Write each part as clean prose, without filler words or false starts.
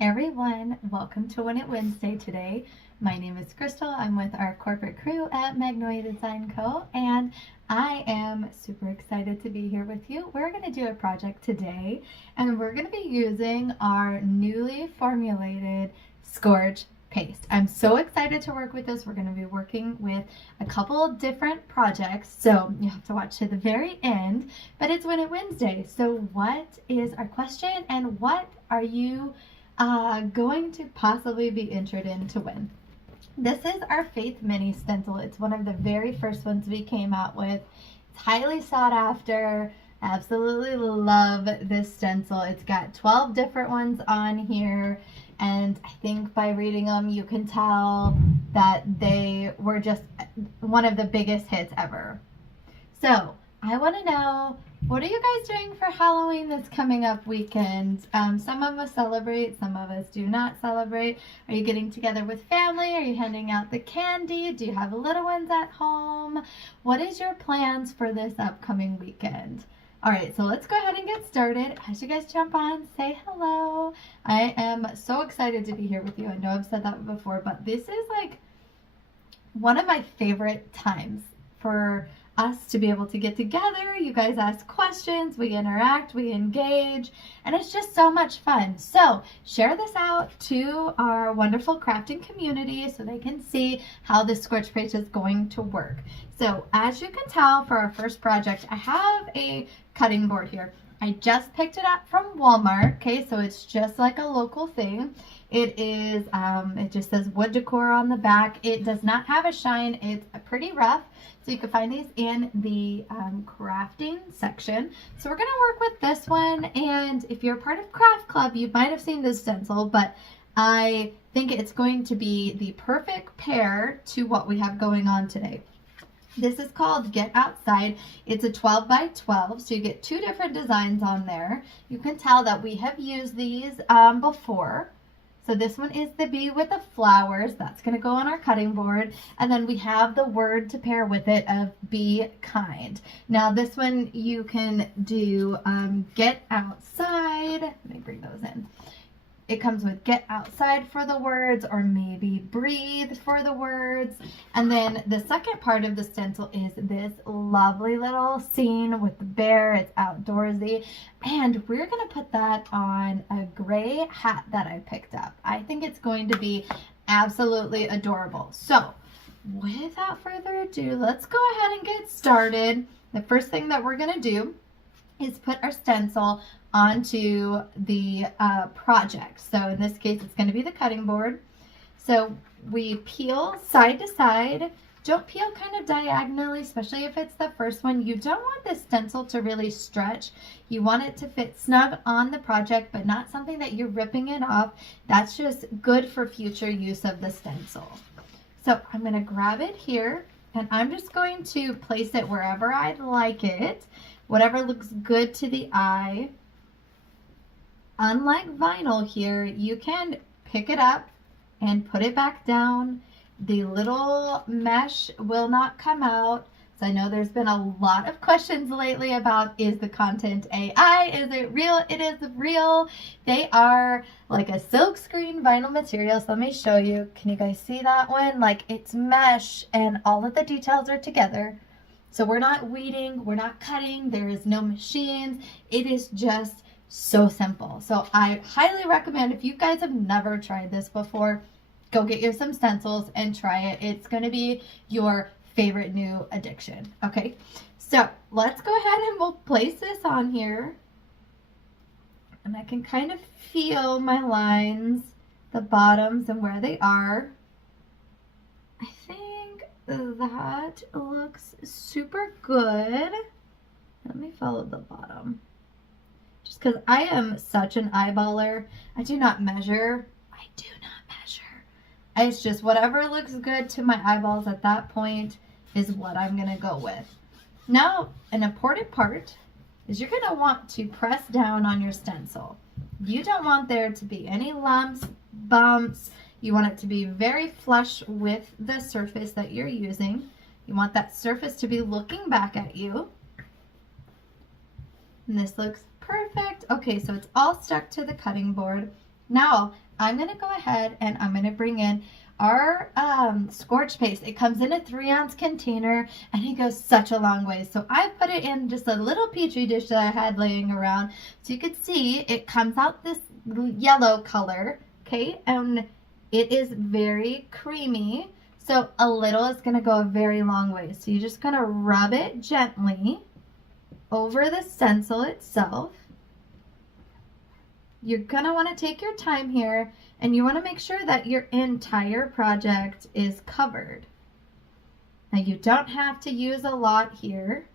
Everyone, welcome to Win It Wednesday today. My name is Crystal. I'm with our corporate crew at Magnolia Design Co. and I am super excited to be here with you. We're going to do a project today and we're going to be using our newly formulated Scorch Paste. I'm so excited to work with this. We're going to be working with a couple of different projects, so you have to watch to the very end, but it's Win It Wednesday. So what is our question and what are you going to possibly be entered in to win? This is our Faith Mini stencil. It's one of the very first ones we came out with. It's highly sought after. Absolutely love this stencil. It's got 12 different ones on here, and I think by reading them you can tell that they were just one of the biggest hits ever. So I want to know, what are you guys doing for Halloween this coming up weekend? Some of us celebrate, some of us do not celebrate. Are you getting together with family? Are you handing out the candy? Do you have little ones at home? What is your plans for this upcoming weekend? All right, so let's go ahead and get started. As you guys jump on, say hello. I am so excited to be here with you. I know I've said that before, but this is like one of my favorite times for us to be able to get together. You guys ask questions, we interact, we engage, and it's just so much fun. So share this out to our wonderful crafting community so they can see how this Scorch Paste is going to work. So as you can tell, for our first project, I have a cutting board here. I just picked it up from Walmart, okay, so it's just like a local thing. It is, it just says wood decor on the back. It does not have a shine. It's pretty rough. So you can find these in the crafting section. So we're going to work with this one. And if you're part of Craft Club, you might have seen this stencil, but I think it's going to be the perfect pair to what we have going on today. This is called Get Outside. It's a 12 by 12, so you get two different designs on there. You can tell that we have used these before. So this one is the bee with the flowers. That's going to go on our cutting board. And then we have the word to pair with it of be kind. Now this one you can do get outside. Let me bring those in. It comes with get outside for the words, or maybe breathe for the words. And then the second part of the stencil is this lovely little scene with the bear. It's outdoorsy. And we're going to put that on a gray hat that I picked up. I think it's going to be absolutely adorable. So without further ado, let's go ahead and get started. The first thing that we're going to do is put our stencil onto the project. So in this case, it's going to be the cutting board. So we peel side to side. Don't peel kind of diagonally, especially if it's the first one. You don't want this stencil to really stretch. You want it to fit snug on the project, but not something that you're ripping it off. That's just good for future use of the stencil. So I'm going to grab it here, and I'm just going to place it wherever I'd like it, whatever looks good to the eye. Unlike vinyl here, you can pick it up and put it back down. The little mesh will not come out. So I know there's been a lot of questions lately about, is the content AI? Is it real? It is real. They are like a silk screen vinyl material. So let me show you. Can you guys see that one? Like, it's mesh and all of the details are together. So we're not weeding, we're not cutting, there is no machines. It is just so simple. So I highly recommend, if you guys have never tried this before, go get you some stencils and try it. It's going to be your favorite new addiction. Okay, so let's go ahead and we'll place this on here. And I can kind of feel my lines, the bottoms and where they are. I think that looks super good. Let me follow the bottom. Just because I am such an eyeballer, I do not measure. It's just whatever looks good to my eyeballs at that point is what I'm going to go with. Now, an important part is you're going to want to press down on your stencil. You don't want there to be any lumps, bumps. You want it to be very flush with the surface that you're using. You want that surface to be looking back at you. And this looks perfect. Okay, so it's all stuck to the cutting board. Now I'm going to go ahead and I'm going to bring in our Scorch Paste. It comes in a 3-ounce container and it goes such a long way. So I put it in just a little petri dish that I had laying around. So you could see it comes out this yellow color, okay? And it is very creamy. So a little is going to go a very long way. So you're just going to rub it gently over the stencil itself. You're going to want to take your time here, and you want to make sure that your entire project is covered. Now you don't have to use a lot here.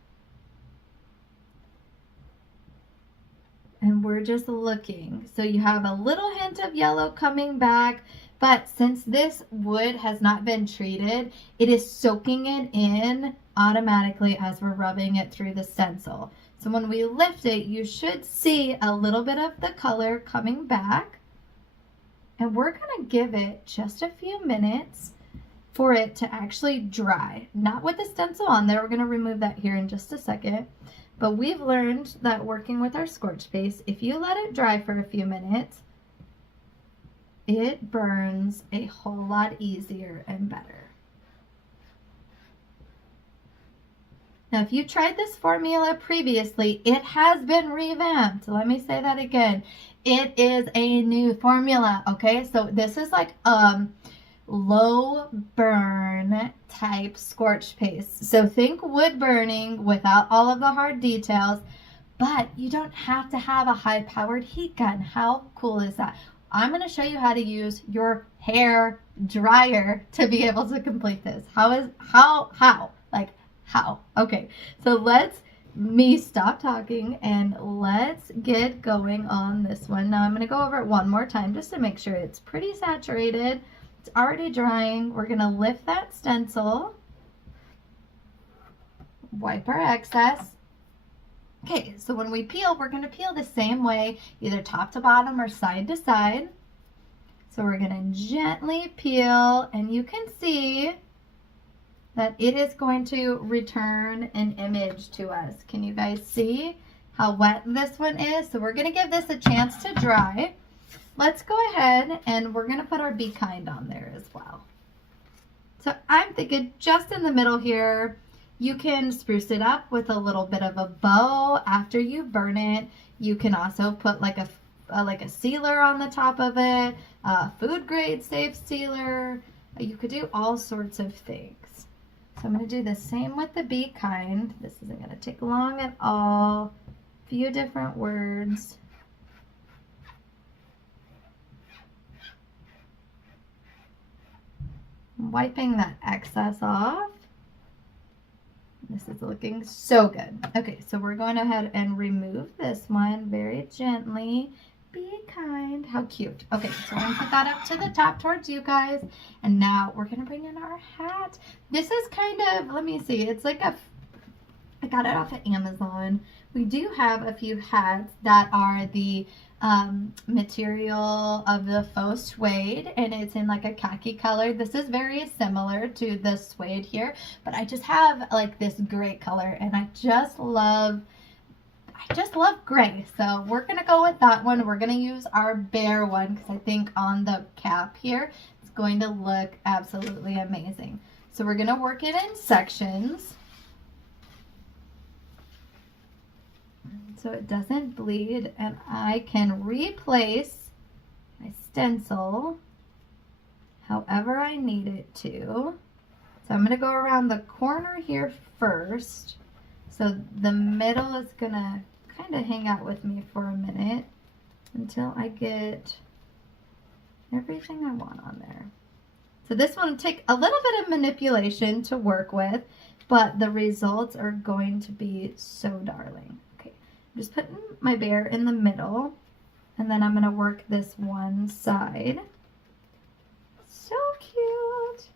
And we're just looking. So you have a little hint of yellow coming back, but since this wood has not been treated, it is soaking it in automatically as we're rubbing it through the stencil. So when we lift it, you should see a little bit of the color coming back. And we're going to give it just a few minutes for it to actually dry. Not with the stencil on there. We're going to remove that here in just a second. But we've learned that working with our Scorch Paste, if you let it dry for a few minutes, it burns a whole lot easier and better. Now, if you tried this formula previously, it has been revamped. Let me say that again. It is a new formula, okay? So this is like low burn type Scorch Paste. So think wood burning without all of the hard details, but you don't have to have a high powered heat gun. How cool is that? I'm going to show you how to use your hair dryer to be able to complete this. How? Okay, so let's stop talking and let's get going on this one. Now I'm going to go over it one more time just to make sure it's pretty saturated. It's already drying. We're going to lift that stencil, wipe our excess. Okay, so when we peel, we're going to peel the same way, either top to bottom or side to side. So we're going to gently peel, and you can see that it is going to return an image to us. Can you guys see how wet this one is? So we're going to give this a chance to dry. Let's go ahead and we're going to put our Be Kind on there as well. So I'm thinking just in the middle here, you can spruce it up with a little bit of a bow after you burn it. You can also put like a sealer on the top of it, a food grade safe sealer. You could do all sorts of things. So I'm going to do the same with the Be Kind. This isn't going to take long at all. A few different words. I'm wiping that excess off. This is looking so good. Okay, so we're going ahead and remove this one very gently. Be kind. How cute. Okay, so I'm going to put that up to the top towards you guys. And now we're going to bring in our hat. This is kind of, let me see, it's like I got it off of Amazon. We do have a few hats that are the material of the faux suede, and it's in like a khaki color. This is very similar to the suede here, but I just have like this gray color, and I just love gray. So we're going to go with that one. We're going to use our bear one because I think on the cap here, it's going to look absolutely amazing. So we're going to work it in sections so it doesn't bleed, and I can replace my stencil however I need it to. So I'm going to go around the corner here first. So the middle is going to kind of hang out with me for a minute until I get everything I want on there. So this one will take a little bit of manipulation to work with, but the results are going to be so darling. Okay, I'm just putting my bear in the middle, and then I'm going to work this one side. So cute.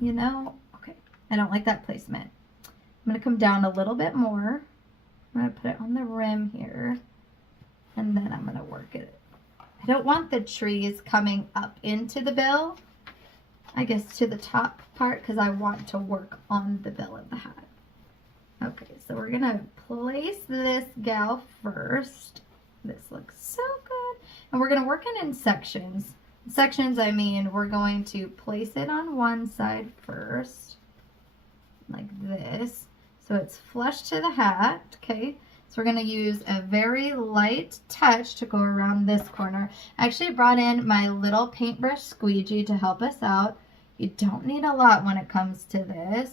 You know, okay, I don't like that placement. I'm going to come down a little bit more. I'm going to put it on the rim here, and then I'm going to work it. I don't want the trees coming up into the bill, I guess to the top part, because I want to work on the bill of the hat. Okay, so we're gonna place this gal first. This looks so good. And we're gonna work it in sections. Sections, I mean, we're going to place it on one side first, like this. So it's flush to the hat, okay? So we're gonna use a very light touch to go around this corner. I actually brought in my little paintbrush squeegee to help us out. You don't need a lot when it comes to this.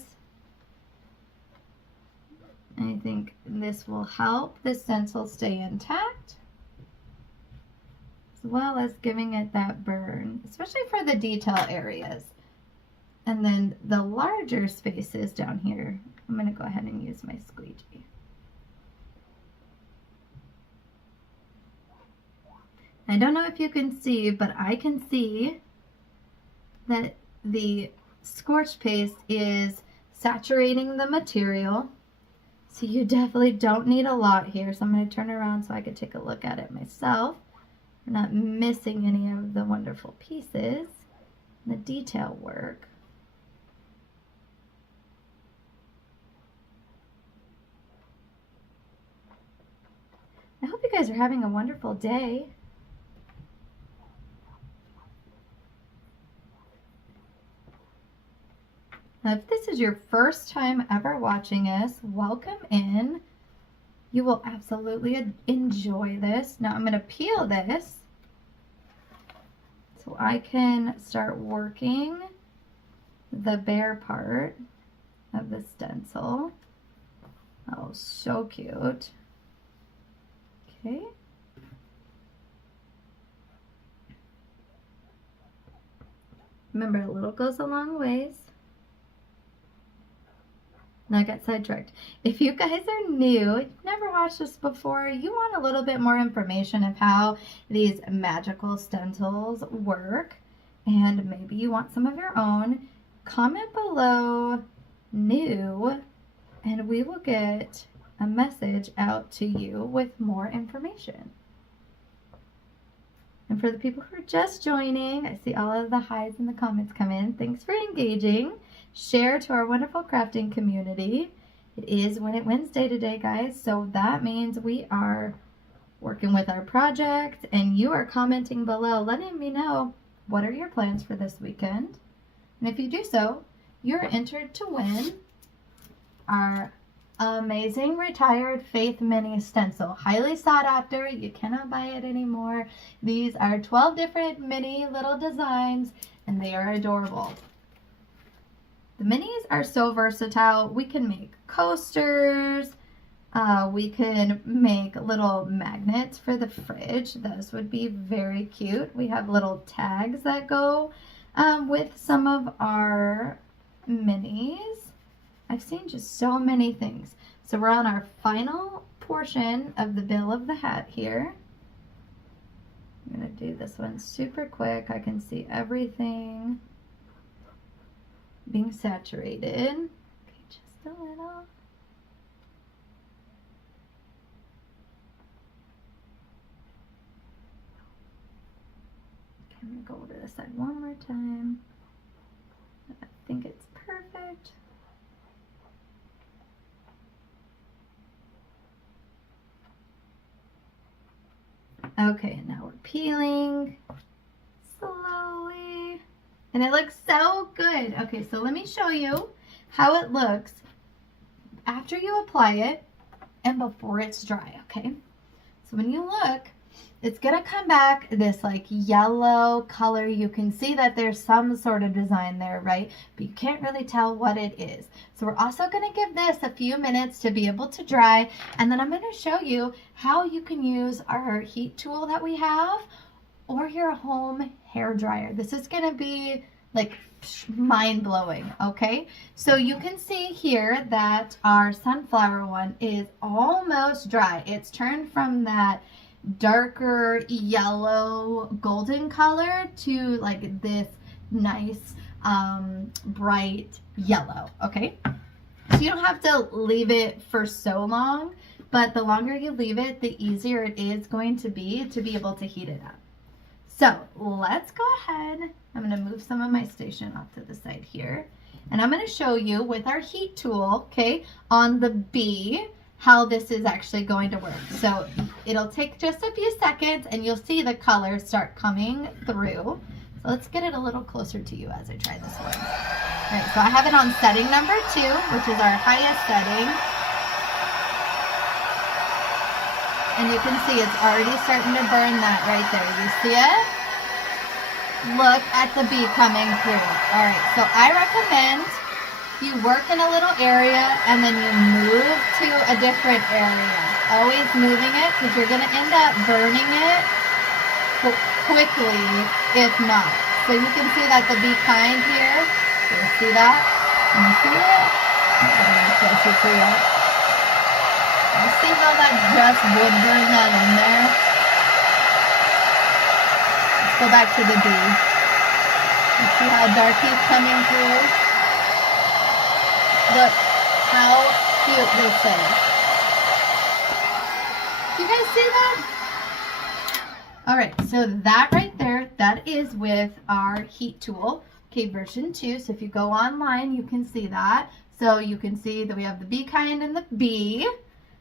I think this will help the stencil stay intact, as well as giving it that burn, especially for the detail areas. And then the larger spaces down here, I'm going to go ahead and use my squeegee. I don't know if you can see, but I can see that the Scorch Paste is saturating the material. So you definitely don't need a lot here. So I'm going to turn around so I can take a look at it myself. We're not missing any of the wonderful pieces, the detail work. I hope you guys are having a wonderful day. Now, if this is your first time ever watching us, welcome in. You will absolutely enjoy this. Now I'm going to peel this so I can start working the bare part of the stencil. Oh, so cute. Okay. Remember, a little goes a long ways. Now I got sidetracked. If you guys are new, you've never watched this before, you want a little bit more information of how these magical stencils work, and maybe you want some of your own, comment below new, and we will get a message out to you with more information. And for the people who are just joining, I see all of the highs in the comments come in. Thanks for engaging. Share to our wonderful crafting community. It is Win It Wednesday today, guys, so that means we are working with our project, and you are commenting below letting me know what are your plans for this weekend. And if you do so, you're entered to win our amazing Retired Faith Mini Stencil. Highly sought after. You cannot buy it anymore. These are 12 different mini little designs, and they are adorable. The minis are so versatile. We can make coasters. We can make little magnets for the fridge. Those would be very cute. We have little tags that go with some of our minis. I've seen just so many things. So we're on our final portion of the bill of the hat here. I'm going to do this one super quick. I can see everything being saturated. Okay, just a little. Okay, I'm going to go over to this side one more time. I think it's perfect. Okay, now we're peeling slowly. And it looks so good. Okay, so let me show you how it looks after you apply it and before it's dry, okay? So when you look, it's gonna come back this like yellow color. You can see that there's some sort of design there, right? But you can't really tell what it is. So we're also gonna give this a few minutes to be able to dry, and then I'm gonna show you how you can use our heat tool that we have or your home hair dryer. This is gonna be like mind-blowing, okay? So you can see here that our sunflower one is almost dry. It's turned from that darker yellow golden color to like this nice bright yellow, okay? So you don't have to leave it for so long, but the longer you leave it, the easier it is going to be able to heat it up. So let's go ahead. I'm going to move some of my station off to the side here. And I'm going to show you with our heat tool, okay, on the bee, how this is actually going to work. So it'll take just a few seconds and you'll see the colors start coming through. So let's get it a little closer to you as I try this one. All right, so I have it on setting number 2, which is our highest setting. And you can see it's already starting to burn that right there. You see it? Look at the bee coming through. All right, so I recommend you work in a little area and then you move to a different area. Always moving it because you're going to end up burning it quickly if not. So you can see that the bee kind here. You see that? Can you see it? I'm getting closer to it. You see how that just would burn that in there? Let's go back to the bee. You see how dark he's coming through? Look how cute this is. Do you guys see that? All right, so that right there, that is with our heat tool, okay, version 2. So if you go online, you can see that. So you can see that we have the bee kind and the bee.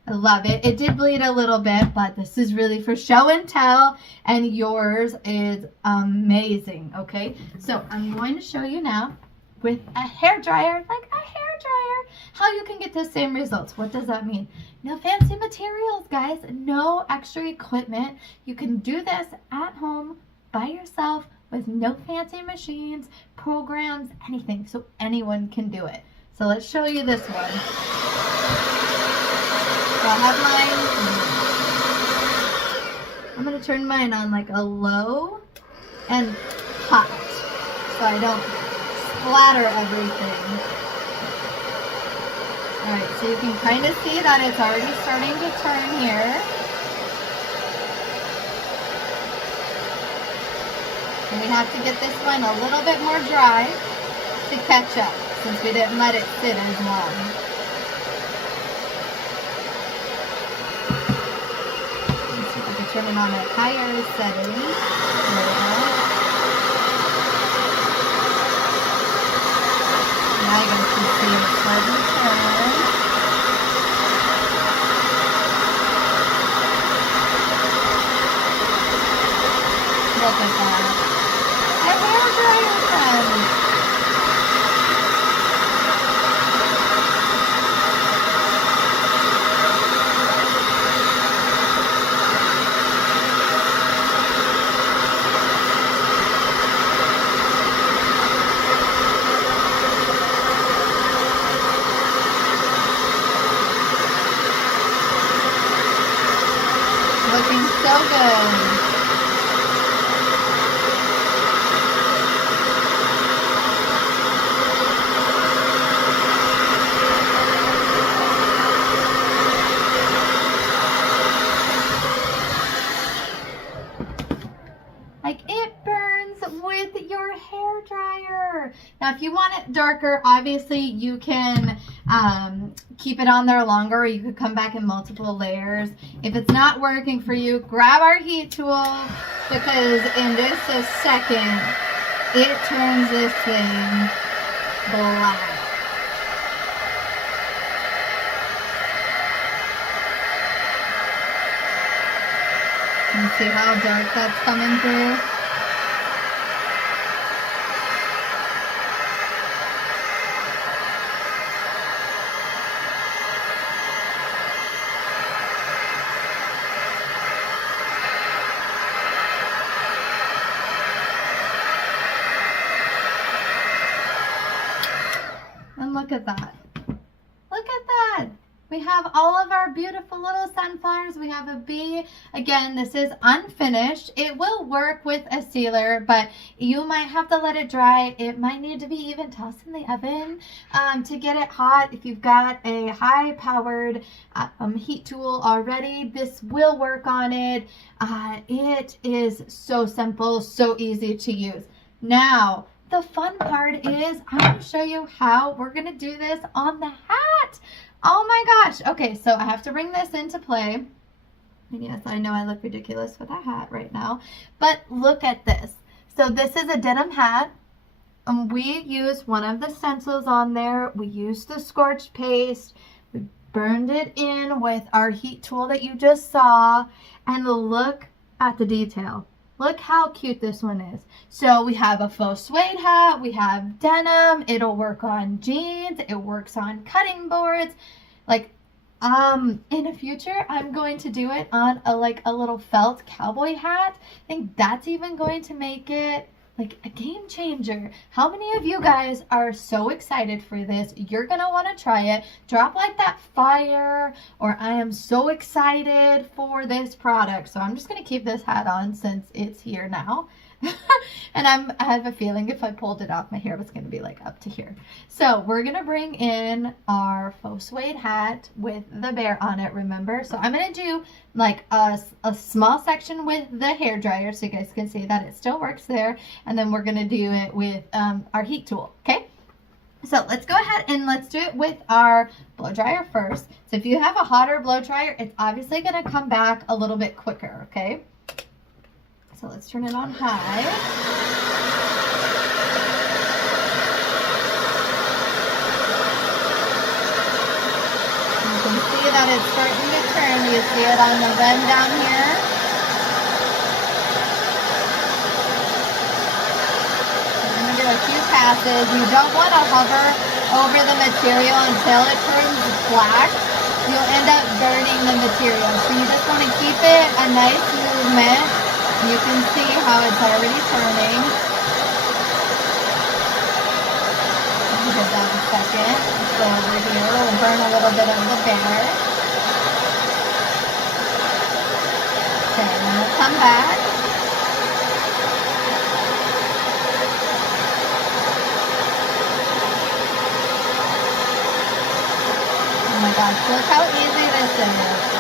I love it. It did bleed a little bit, but this is really for show and tell, and yours is amazing, okay? So I'm going to show you now with a hair dryer, like a hair dryer, how you can get the same results. What does that mean? No fancy materials, guys. No extra equipment. You can do this at home by yourself with no fancy machines, programs, anything. So anyone can do it. So let's show you this one. So I have mine. I'm going to turn mine on like a low and hot so I don't splatter everything. Alright, so you can kind of see that it's already starting to turn here. And we have to get this one a little bit more dry to catch up since we didn't let it sit as long. Let's see if I can turn it on a higher setting. There we go. Now you guys can see it starting to turn. Look at that. A hair dryer friend. Looking so good. Like it burns with your hair dryer. Now if you want it darker, obviously you can keep it on there longer, or you could come back in multiple layers. If it's not working for you, grab our heat tool, because in just a second it turns this thing black. You see how dark that's coming through? And look at that. Look at that. We have all of our beautiful little sunflowers. We have a bee. Again, this is unfinished. It will work with a sealer, but you might have to let it dry. It might need to be even tossed in the oven to get it hot. If you've got a high-powered heat tool already, this will work on it. It is so simple, so easy to use. Now, the fun part is I'm going to show you how we're going to do this on the hat. Oh my gosh. Okay, so I have to bring this into play. And yes, I know I look ridiculous with a hat right now, but look at this. So this is a denim hat. we used one of the stencils on there. We used the Scorch Paste. We burned it in with our heat tool that you just saw. And look at the detail. Look how cute this one is. So we have a faux suede hat. We have denim. It'll work on jeans. It works on cutting boards. Like, in the future, I'm going to do it on a little felt cowboy hat. I think that's even going to make it like a game changer. How many of you guys are so excited for this? You're gonna want to try it. Drop like that fire, or I am so excited for this product. So I'm just gonna keep this hat on since it's here now. And I have a feeling if I pulled it off, my hair was going to be like up to here. So we're going to bring in our faux suede hat with the bear on it, remember? So I'm going to do like a small section with the hair dryer so you guys can see that it still works there. And then we're going to do it with our heat tool, okay? So let's go ahead and let's do it with our blow dryer first. So if you have a hotter blow dryer, it's obviously going to come back a little bit quicker, okay? So let's turn it on high. You can see that it's starting to turn. You see it on the rim down here. We're going to do a few passes. You don't want to hover over the material until it turns black. You'll end up burning the material. So you just want to keep it a nice movement. You can see how it's already turning. Give that a second. Let's go over here. We'll burn a little bit of the bear. Okay, and then we'll come back. Oh my gosh, look how easy this is.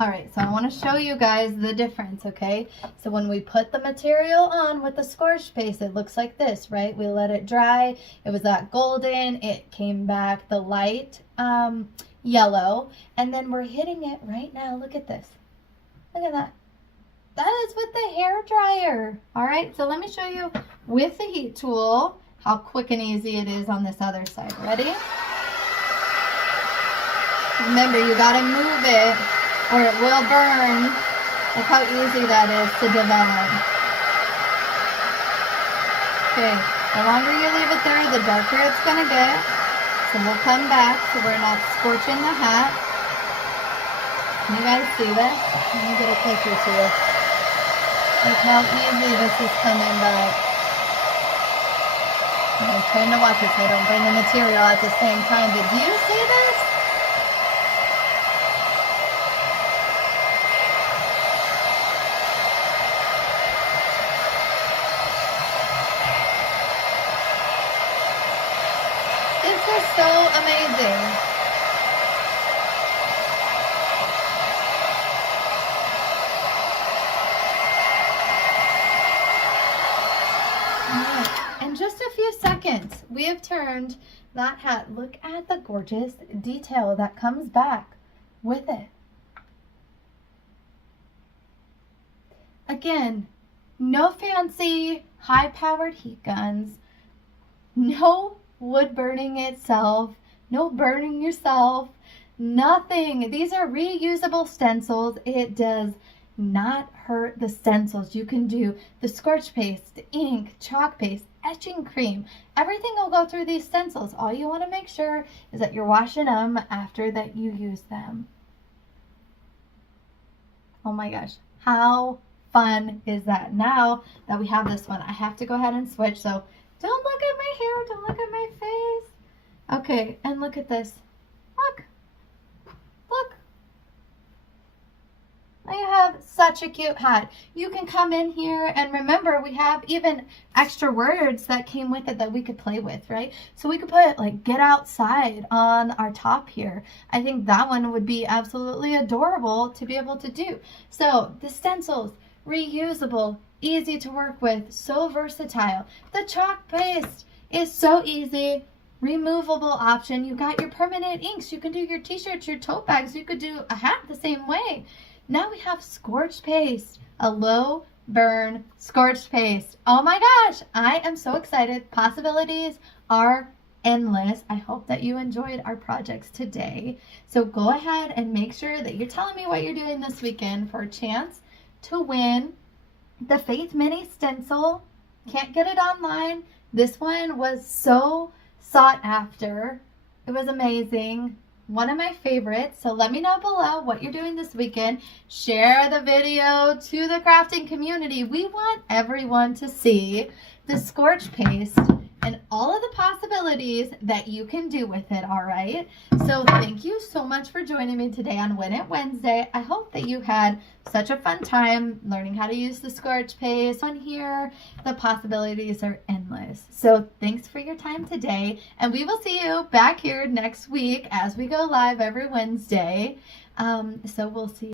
Alright, so I want to show you guys the difference, okay? So when we put the material on with the Scorch Paste, it looks like this, right? We let it dry. It was that golden. It came back the light yellow. And then we're hitting it right now. Look at this. Look at that. That is with the hair dryer. Alright, so let me show you with the heat tool how quick and easy it is on this other side. Ready? Remember, you got to move it or it will burn. Look how easy that is to develop. Okay, the longer you leave it there, the darker it's going to get. So we'll come back so we're not scorching the hat. Can you guys see this? Let me get a closer to you. Look how easy this is coming back. I'm trying to watch it so I don't burn the material at the same time. But do you see this? This is so amazing. In just a few seconds, we have turned that hat. Look at the gorgeous detail that comes back with it. Again, no fancy high-powered heat guns, no wood burning itself, no burning yourself, nothing. These are reusable stencils. It does not hurt the stencils. You can do the Scorch Paste, ink, chalk paste, etching cream. Everything will go through these stencils. All you want to make sure is that you're washing them after that you use them. Oh my gosh, how fun is that? Now that we have this one, I have to go ahead and switch. So don't look at my hair, don't look at my face. Okay, and look at this. Look. Look. Now you have such a cute hat. You can come in here and remember we have even extra words that came with it that we could play with, right? So we could put like get outside on our top here. I think that one would be absolutely adorable to be able to do. So the stencils, reusable, easy to work with, so versatile. The chalk paste is so easy. removable option. You got your permanent inks. You can do your t-shirts, your tote bags. You could do a hat the same way. Now we have Scorch Paste, a low burn Scorch Paste. Oh my gosh, I am so excited. Possibilities are endless. I hope that you enjoyed our projects today. So go ahead and make sure that you're telling me what you're doing this weekend for a chance to win the Faith Mini stencil. Can't get it online. This one was so sought after. It was amazing. One of my favorites. So let me know below what you're doing this weekend. Share the video to the crafting community. We want everyone to see the Scorch Paste and all of the possibilities that you can do with it, all right? So thank you so much for joining me today on Win It Wednesday. I hope that you had such a fun time learning how to use the Scorch Paste on here. The possibilities are endless. So thanks for your time today, and we will see you back here next week as we go live every Wednesday. So we'll see you.